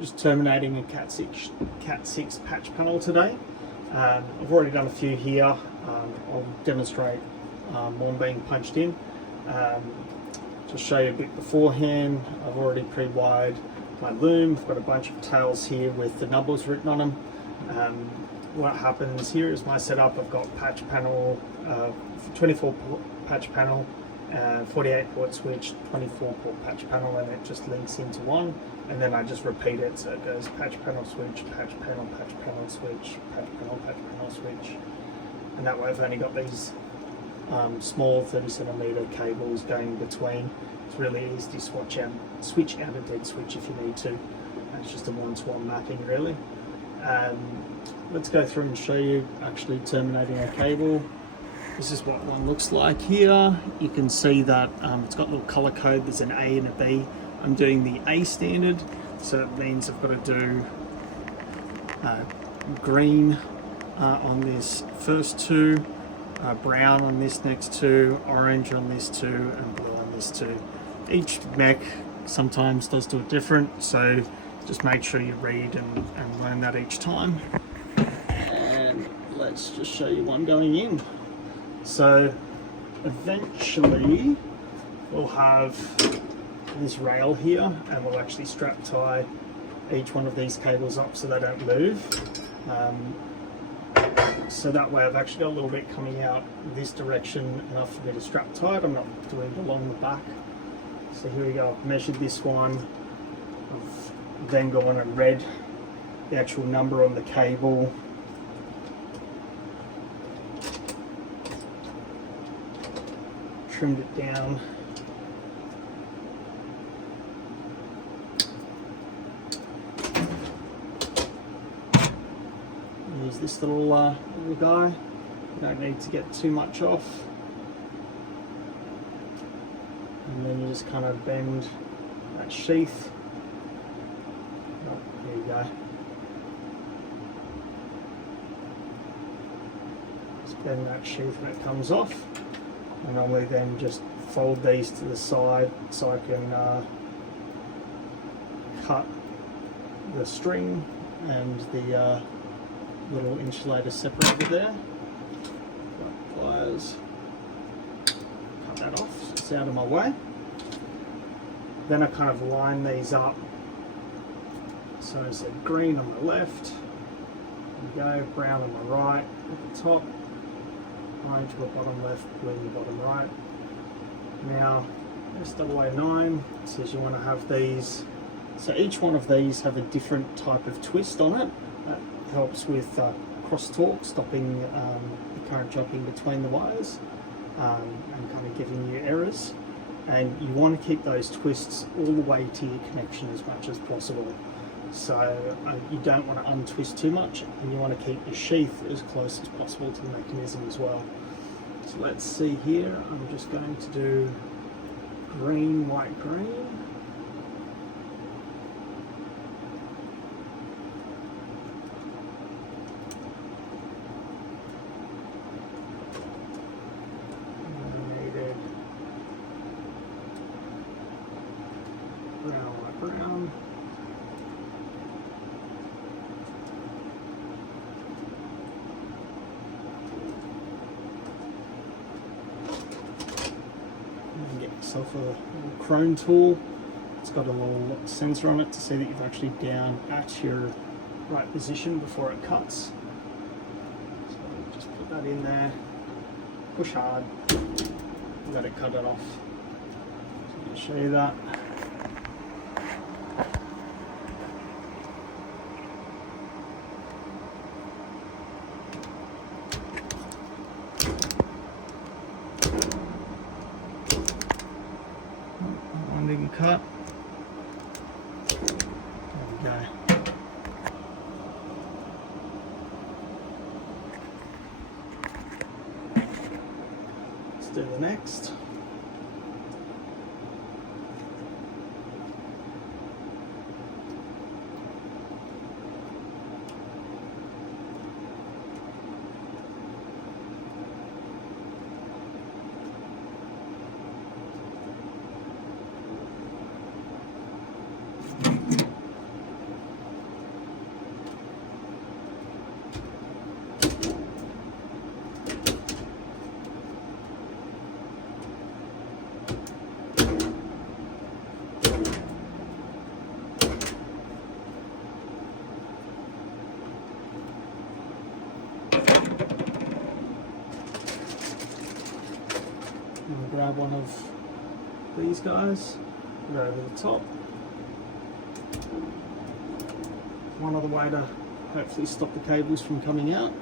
Just terminating a Cat6 patch panel today. I've already done a few here. I'll demonstrate one being punched in. Just show you a bit beforehand. I've already pre-wired my loom. I've got a bunch of tails here with the numbers written on them. What happens here is my setup. I've got patch panel, 24 patch panel, 48 port switch, 24 port patch panel, and it just links into one. And then I just repeat it, so it goes patch panel switch, patch panel switch, patch panel switch. And that way I've only got these small 30cm cables going between. It's really easy to switch out a dead switch if you need to. It's just a one-to-one mapping really. Let's go through and show you actually terminating a cable. This is what one looks like here. You can see that it's got a little color code. There's an A and a B. I'm doing the A standard, so it means I've got to do green on this first two, brown on this next two, orange on this two, and blue on this two. Each mech sometimes does do it different, so just make sure you read and learn that each time. And let's just show you one going in. So eventually we'll have this rail here, and we'll actually strap tie each one of these cables up so they don't move. So that way I've actually got a little bit coming out this direction, enough for me to strap tie it. I'm not doing it along the back. So here we go. I've measured this one. I've then gone and read the actual number on the cable. Trimmed it down. Use this little guy. You don't need to get too much off. And then you just kind of bend that sheath. Oh, there you go. Just bend that sheath when it comes off. I normally then just fold these to the side so I can cut the string and the little insulator separator there. Got pliers. Cut that off, so it's out of my way. Then I kind of line these up. So I said green on the left, there you go, brown on the right at the top, orange to the bottom left, blue on the bottom right. Now S009 says you want to have these, so each one of these have a different type of twist on it. That helps with crosstalk, stopping the current jumping between the wires and kind of giving you errors. And you want to keep those twists all the way to your connection as much as possible. So you don't want to untwist too much, and you want to keep your sheath as close as possible to the mechanism as well. So let's see here, I'm just going to do green, white, green. Brown, white, brown. And get yourself a little chrome tool. It's got a little sensor on it to see that you've actually down at your right position before it cuts. So just put that in there, push hard, let it cut it off. So I'll show you that. One didn't cut. There we go. Let's do the next. grab one of these guys, put it over the top. One other way to hopefully stop the cables from coming out.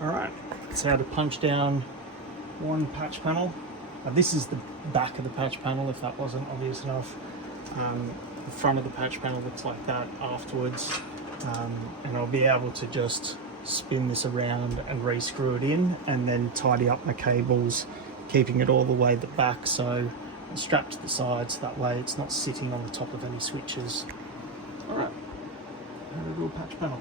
Alright, that's how to punch down one patch panel. This is the back of the patch panel, if that wasn't obvious enough. The front of the patch panel looks like that afterwards, and I'll be able to just spin this around and re-screw it in, and then tidy up my cables, keeping it all the way at the back, so I'll strap to the sides, that way it's not sitting on the top of any switches. Alright, little patch panel.